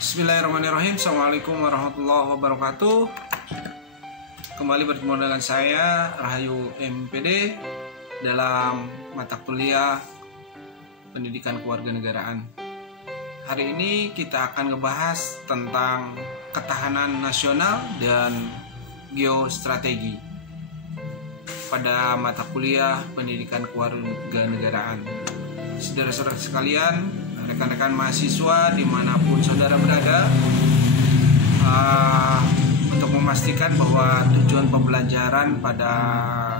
Bismillahirrahmanirrahim. Assalamualaikum warahmatullahi wabarakatuh. Kembali bertemu dengan saya Rahayu MPD dalam mata kuliah Pendidikan Kewarganegaraan. Hari ini kita akan ngebahas tentang ketahanan nasional dan geostrategi pada mata kuliah Pendidikan Kewarganegaraan. Saudara-saudara sekalian, rekan-rekan mahasiswa dimanapun saudara berada, untuk memastikan bahwa tujuan pembelajaran pada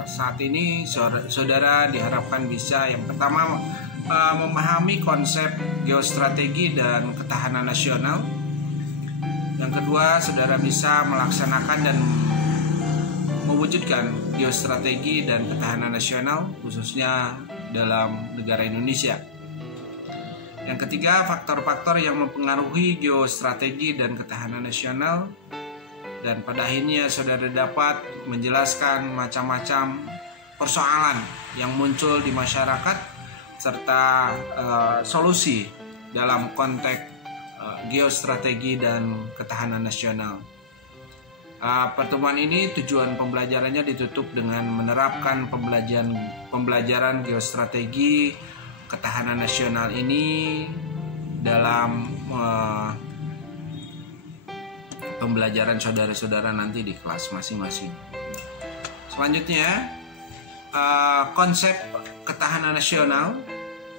saat ini saudara diharapkan bisa yang pertama memahami konsep geostrategi dan ketahanan nasional. Yang kedua, saudara bisa melaksanakan dan mewujudkan geostrategi dan ketahanan nasional khususnya dalam negara Indonesia. Yang ketiga, faktor-faktor yang mempengaruhi geostrategi dan ketahanan nasional. Dan pada akhirnya saudara dapat menjelaskan macam-macam persoalan yang muncul di masyarakat serta solusi dalam konteks geostrategi dan ketahanan nasional. Pertemuan ini tujuan pembelajarannya ditutup dengan menerapkan pembelajaran geostrategi ketahanan nasional ini dalam pembelajaran saudara-saudara nanti di kelas masing-masing. Selanjutnya, konsep ketahanan nasional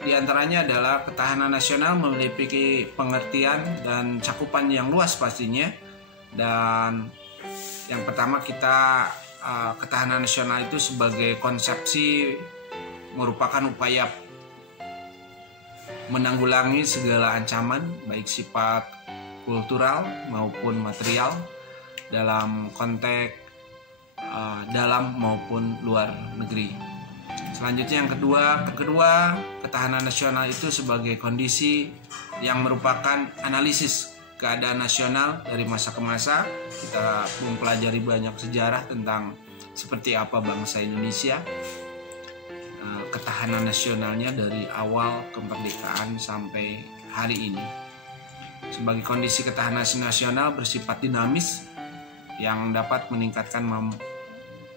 diantaranya adalah ketahanan nasional memiliki pengertian dan cakupan yang luas pastinya. Dan yang pertama ketahanan nasional itu sebagai konsepsi merupakan upaya menanggulangi segala ancaman baik sifat kultural maupun material dalam konteks dalam maupun luar negeri. Selanjutnya yang kedua, ketahanan nasional itu sebagai kondisi yang merupakan analisis keadaan nasional dari masa ke masa. Kita mempelajari banyak sejarah tentang seperti apa bangsa Indonesia, ketahanan nasionalnya dari awal kemerdekaan sampai hari ini. Sebagai kondisi ketahanan nasional bersifat dinamis yang dapat meningkatkan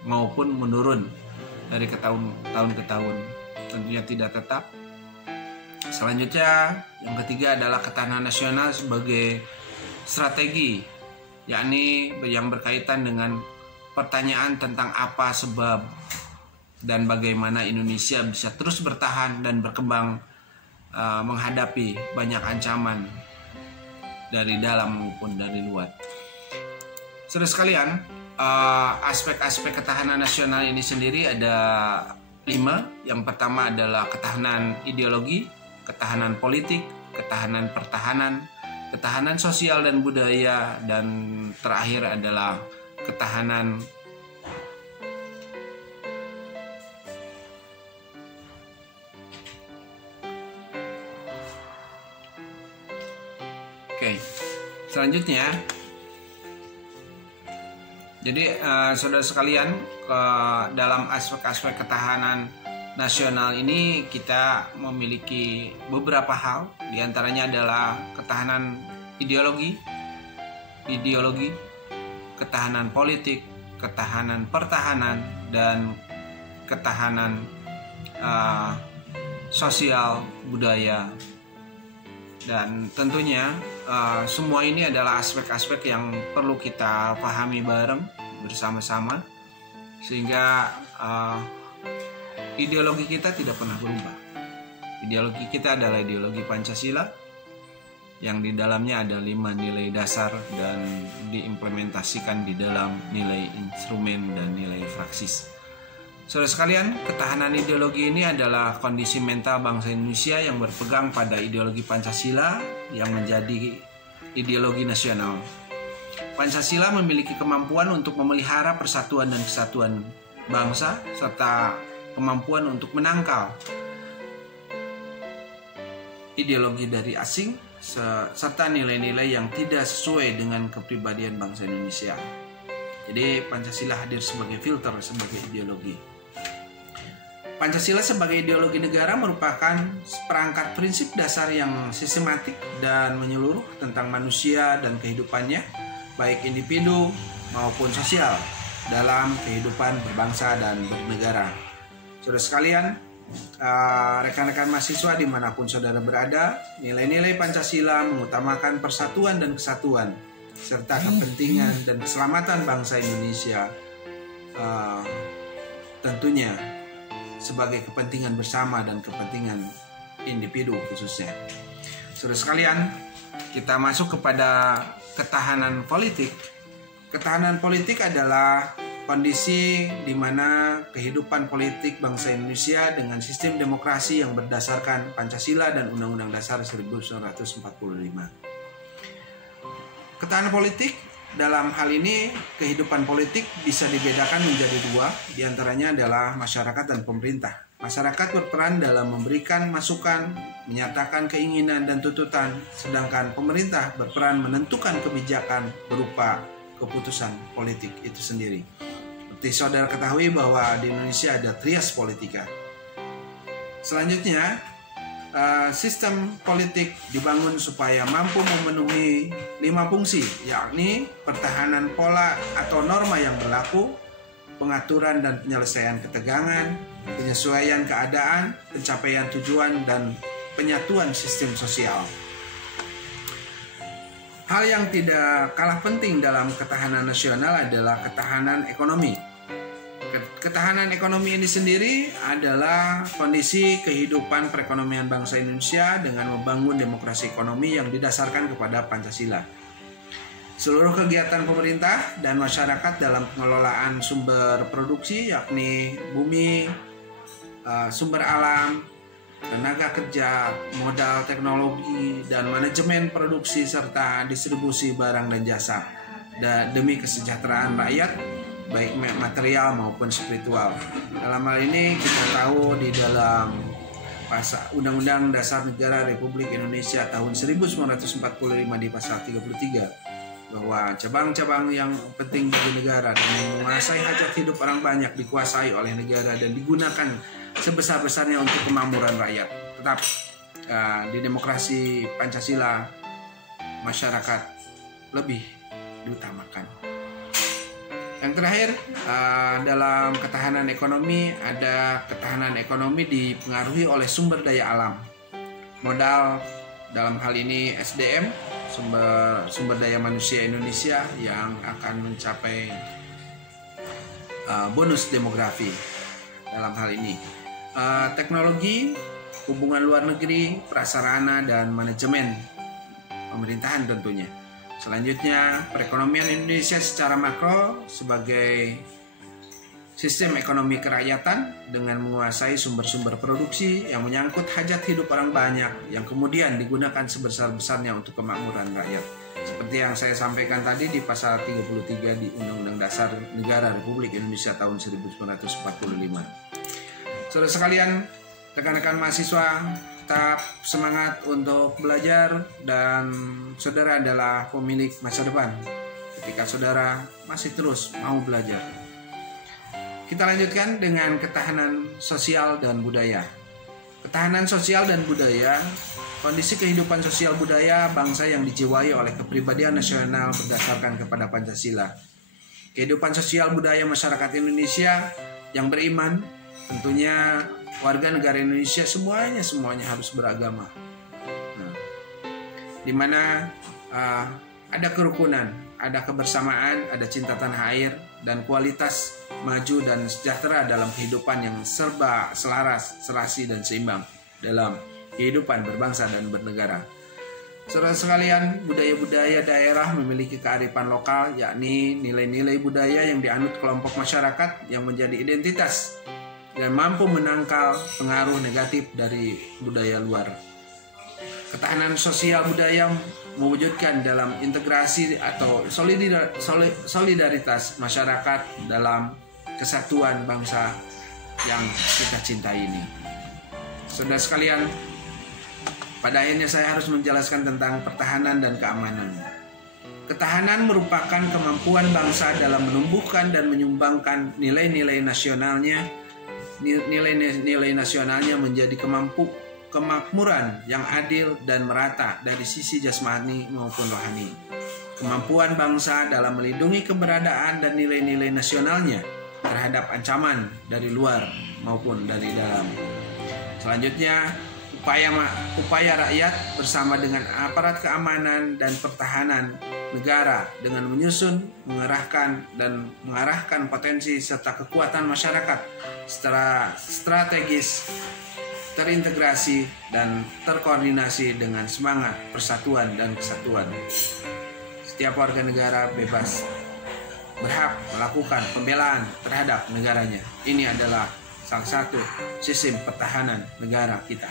maupun menurun dari tahun ke tahun, tentunya tidak tetap. Selanjutnya yang ketiga adalah ketahanan nasional sebagai strategi, yakni yang berkaitan dengan pertanyaan tentang apa sebab dan bagaimana Indonesia bisa terus bertahan dan berkembang menghadapi banyak ancaman dari dalam maupun dari luar. Saudara sekalian, aspek-aspek ketahanan nasional ini sendiri ada 5. Yang pertama adalah ketahanan ideologi, ketahanan politik, ketahanan pertahanan, ketahanan sosial dan budaya, dan terakhir adalah ketahanan selanjutnya. Jadi saudara sekalian, dalam aspek-aspek ketahanan nasional ini kita memiliki beberapa hal. Di antaranya adalah ketahanan ideologi, ketahanan politik, ketahanan pertahanan, dan ketahanan sosial budaya. Dan tentunya semua ini adalah aspek-aspek yang perlu kita pahami bareng bersama-sama sehingga ideologi kita tidak pernah berubah. Ideologi kita adalah ideologi Pancasila yang di dalamnya ada 5 nilai dasar dan diimplementasikan di dalam nilai instrumen dan nilai praksis. Saudara sekalian, ketahanan ideologi ini adalah kondisi mental bangsa Indonesia yang berpegang pada ideologi Pancasila yang menjadi ideologi nasional. Pancasila memiliki kemampuan untuk memelihara persatuan dan kesatuan bangsa serta kemampuan untuk menangkal ideologi dari asing serta nilai-nilai yang tidak sesuai dengan kepribadian bangsa Indonesia. Jadi Pancasila hadir sebagai filter, sebagai ideologi. Pancasila sebagai ideologi negara merupakan perangkat prinsip dasar yang sistematik dan menyeluruh tentang manusia dan kehidupannya, baik individu maupun sosial, dalam kehidupan berbangsa dan bernegara. Saudara sekalian, rekan-rekan mahasiswa dimanapun saudara berada, nilai-nilai Pancasila mengutamakan persatuan dan kesatuan, serta kepentingan dan keselamatan bangsa Indonesia, tentunya sebagai kepentingan bersama dan kepentingan individu khususnya. Saudara sekalian, kita masuk kepada ketahanan politik. Ketahanan politik adalah kondisi di mana kehidupan politik bangsa Indonesia dengan sistem demokrasi yang berdasarkan Pancasila dan Undang-Undang Dasar 1945. Ketahanan politik dalam hal ini, kehidupan politik bisa dibedakan menjadi dua, diantaranya adalah masyarakat dan pemerintah. Masyarakat berperan dalam memberikan masukan, menyatakan keinginan dan tuntutan, sedangkan pemerintah berperan menentukan kebijakan berupa keputusan politik itu sendiri. Seperti saudara ketahui bahwa di Indonesia ada trias politika. Selanjutnya, sistem politik dibangun supaya mampu memenuhi 5 fungsi, yakni pertahanan pola atau norma yang berlaku, pengaturan dan penyelesaian ketegangan, penyesuaian keadaan, pencapaian tujuan, dan penyatuan sistem sosial. Hal yang tidak kalah penting dalam ketahanan nasional adalah ketahanan ekonomi. Ketahanan ekonomi ini sendiri adalah kondisi kehidupan perekonomian bangsa Indonesia dengan membangun demokrasi ekonomi yang didasarkan kepada Pancasila. Seluruh kegiatan pemerintah dan masyarakat dalam pengelolaan sumber produksi, yakni bumi, sumber alam, tenaga kerja, modal teknologi, dan manajemen produksi serta distribusi barang dan jasa, demi kesejahteraan rakyat, baik material maupun spiritual. Dalam hal ini kita tahu di dalam Undang-Undang Dasar Negara Republik Indonesia tahun 1945 di pasal 33 bahwa cabang-cabang yang penting bagi negara dan menguasai hajat hidup orang banyak dikuasai oleh negara dan digunakan sebesar-besarnya untuk kemakmuran rakyat. Tetap di demokrasi Pancasila masyarakat lebih diutamakan. Yang terakhir, dalam ketahanan ekonomi, ada ketahanan ekonomi dipengaruhi oleh sumber daya alam. Modal dalam hal ini SDM, sumber daya manusia Indonesia yang akan mencapai bonus demografi dalam hal ini. Teknologi, hubungan luar negeri, prasarana, dan manajemen pemerintahan tentunya. Selanjutnya, perekonomian Indonesia secara makro sebagai sistem ekonomi kerakyatan dengan menguasai sumber-sumber produksi yang menyangkut hajat hidup orang banyak yang kemudian digunakan sebesar-besarnya untuk kemakmuran rakyat. Seperti yang saya sampaikan tadi di pasal 33 di Undang-Undang Dasar Negara Republik Indonesia tahun 1945. Saudara sekalian, rekan-rekan mahasiswa, tetap semangat untuk belajar dan saudara adalah pemilik masa depan ketika saudara masih terus mau belajar. Kita lanjutkan dengan ketahanan sosial dan budaya. Ketahanan sosial dan budaya, kondisi kehidupan sosial budaya bangsa yang dijiwai oleh kepribadian nasional berdasarkan kepada Pancasila. Kehidupan sosial budaya masyarakat Indonesia yang beriman, tentunya warga negara Indonesia semuanya harus beragama. Di mana ada kerukunan, ada kebersamaan, ada cinta tanah air, dan kualitas maju dan sejahtera dalam kehidupan yang serba selaras, serasi, dan seimbang dalam kehidupan berbangsa dan bernegara. Saudara sekalian, budaya-budaya daerah memiliki kearifan lokal, yakni nilai-nilai budaya yang dianut kelompok masyarakat yang menjadi identitas dan mampu menangkal pengaruh negatif dari budaya luar. Ketahanan sosial budaya mewujudkan dalam integrasi atau solidaritas masyarakat dalam kesatuan bangsa yang kita cintai ini. Saudara sekalian, pada akhirnya saya harus menjelaskan tentang pertahanan dan keamanan. Ketahanan merupakan kemampuan bangsa dalam menumbuhkan dan menyumbangkan nilai-nilai nasionalnya nilai-nilai nasionalnya menjadi kemakmuran yang adil dan merata dari sisi jasmani maupun rohani. Kemampuan bangsa dalam melindungi keberadaan dan nilai-nilai nasionalnya terhadap ancaman dari luar maupun dari dalam. Selanjutnya, upaya rakyat bersama dengan aparat keamanan dan pertahanan negara dengan menyusun, mengarahkan potensi serta kekuatan masyarakat secara strategis, terintegrasi dan terkoordinasi dengan semangat persatuan dan kesatuan. Setiap warga negara bebas berhak melakukan pembelaan terhadap negaranya. Ini adalah salah satu sistem pertahanan negara kita.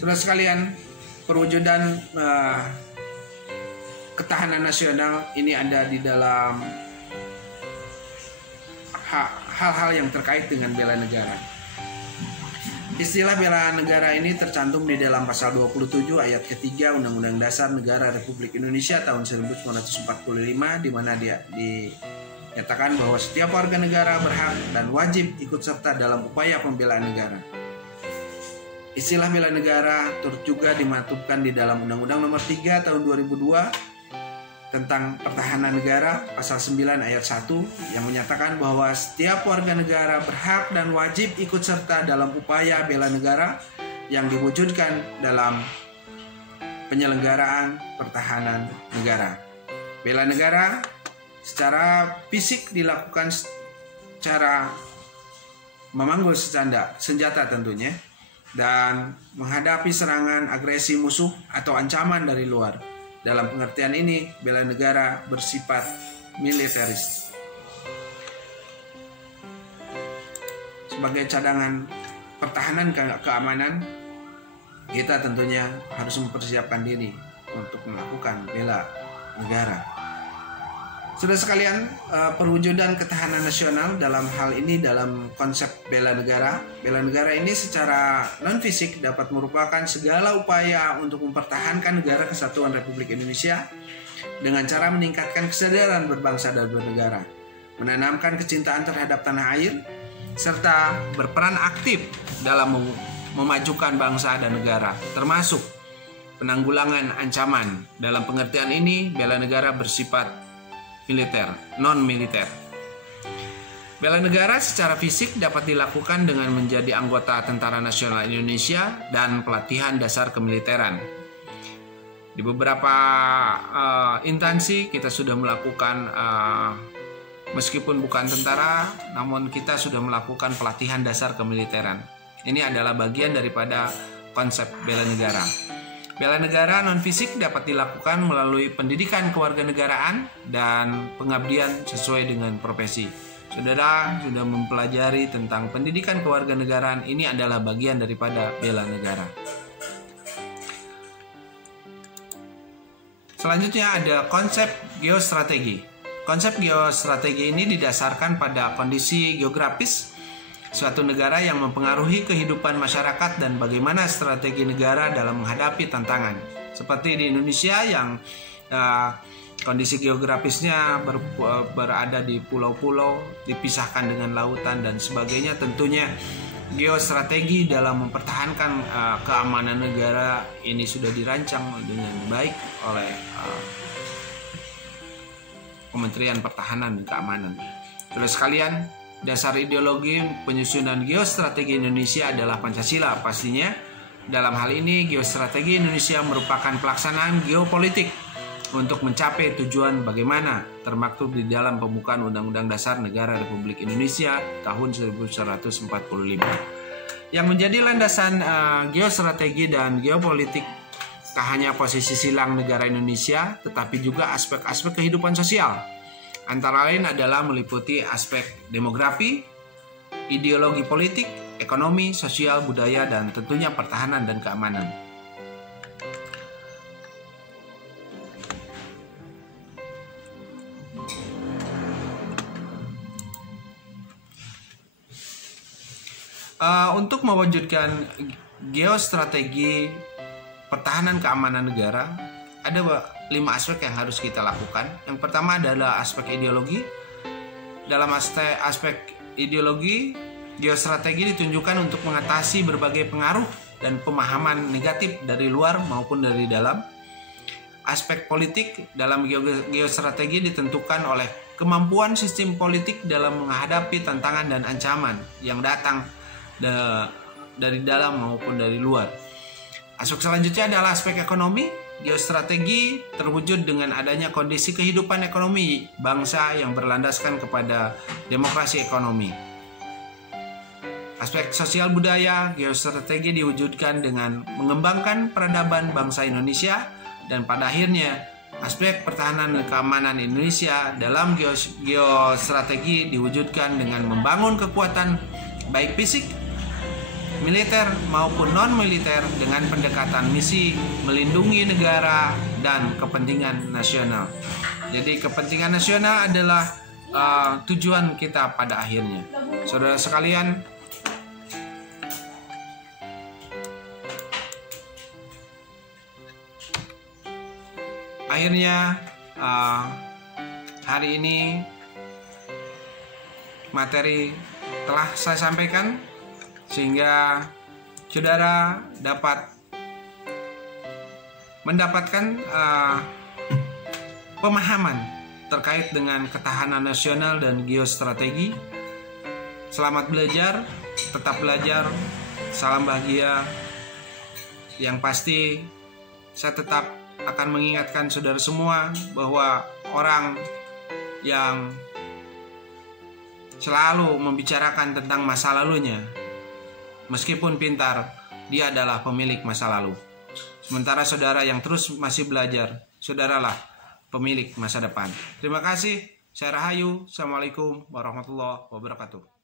Saudara sekalian, perwujudan ketahanan nasional ini ada di dalam hal-hal yang terkait dengan bela negara. Istilah bela negara ini tercantum di dalam pasal 27 ayat ketiga Undang-Undang Dasar Negara Republik Indonesia tahun 1945, di mana dia dinyatakan bahwa setiap warga negara berhak dan wajib ikut serta dalam upaya pembelaan negara. Istilah bela negara turut juga dimatupkan di dalam Undang-Undang Nomor 3 tahun 2002 tentang pertahanan negara pasal 9 ayat 1 yang menyatakan bahwa setiap warga negara berhak dan wajib ikut serta dalam upaya bela negara yang diwujudkan dalam penyelenggaraan pertahanan negara. Bela negara secara fisik dilakukan secara memanggul senjata tentunya dan menghadapi serangan agresi musuh atau ancaman dari luar. Dalam pengertian ini, bela negara bersifat militeris. Sebagai cadangan pertahanan keamanan, kita tentunya harus mempersiapkan diri untuk melakukan bela negara. Saudara sekalian, perwujudan ketahanan nasional dalam hal ini dalam konsep bela negara. Bela negara ini secara non-fisik dapat merupakan segala upaya untuk mempertahankan negara kesatuan Republik Indonesia dengan cara meningkatkan kesadaran berbangsa dan bernegara, menanamkan kecintaan terhadap tanah air, serta berperan aktif dalam memajukan bangsa dan negara, termasuk penanggulangan ancaman. Dalam pengertian ini, bela negara bersifat militer, non-militer. Bela negara secara fisik dapat dilakukan dengan menjadi anggota Tentara Nasional Indonesia dan pelatihan dasar kemiliteran. Di beberapa instansi kita sudah melakukan, meskipun bukan tentara, namun kita sudah melakukan pelatihan dasar kemiliteran. Ini adalah bagian daripada konsep bela negara. Bela negara non-fisik dapat dilakukan melalui pendidikan kewarganegaraan dan pengabdian sesuai dengan profesi. Saudara sudah mempelajari tentang pendidikan kewarganegaraan, ini adalah bagian daripada bela negara. Selanjutnya ada konsep geostrategi. Konsep geostrategi ini didasarkan pada kondisi geografis suatu negara yang mempengaruhi kehidupan masyarakat dan bagaimana strategi negara dalam menghadapi tantangan. Seperti di Indonesia yang kondisi geografisnya berada di pulau-pulau, dipisahkan dengan lautan dan sebagainya. Tentunya geostrategi dalam mempertahankan keamanan negara ini sudah dirancang dengan baik oleh Kementerian Pertahanan dan Keamanan. Terus sekalian, dasar ideologi penyusunan geostrategi Indonesia adalah Pancasila pastinya. Dalam hal ini, geostrategi Indonesia merupakan pelaksanaan geopolitik untuk mencapai tujuan bagaimana termaktub di dalam pembukaan Undang-Undang Dasar Negara Republik Indonesia tahun 1945. Yang menjadi landasan geostrategi dan geopolitik tak hanya posisi silang negara Indonesia, tetapi juga aspek-aspek kehidupan sosial. Antara lain adalah meliputi aspek demografi, ideologi politik, ekonomi, sosial, budaya, dan tentunya pertahanan dan keamanan. Untuk mewujudkan geostrategi pertahanan keamanan negara, ada 5 aspek yang harus kita lakukan. Yang pertama adalah aspek ideologi, dalam aspek ideologi, geostrategi ditunjukkan untuk mengatasi berbagai pengaruh dan pemahaman negatif dari luar maupun dari dalam. Aspek politik dalam geostrategi ditentukan oleh kemampuan sistem politik dalam menghadapi tantangan dan ancaman yang datang dari dalam maupun dari luar. Aspek selanjutnya adalah aspek ekonomi. Geostrategi terwujud dengan adanya kondisi kehidupan ekonomi bangsa yang berlandaskan kepada demokrasi ekonomi. Aspek sosial budaya, geostrategi diwujudkan dengan mengembangkan peradaban bangsa Indonesia, dan pada akhirnya aspek pertahanan dan keamanan Indonesia dalam geostrategi diwujudkan dengan membangun kekuatan baik fisik, militer maupun non-militer dengan pendekatan misi melindungi negara dan kepentingan nasional. Jadi kepentingan nasional adalah tujuan kita pada akhirnya. Saudara sekalian, akhirnya hari ini materi telah saya sampaikan sehingga saudara dapat mendapatkan pemahaman terkait dengan ketahanan nasional dan geostrategi. Selamat belajar, tetap belajar, salam bahagia. Yang pasti saya tetap akan mengingatkan saudara semua bahwa orang yang selalu membicarakan tentang masa lalunya, meskipun pintar, dia adalah pemilik masa lalu. Sementara saudara yang terus masih belajar, saudaralah pemilik masa depan. Terima kasih. Saya Rahayu. Assalamualaikum warahmatullahi wabarakatuh.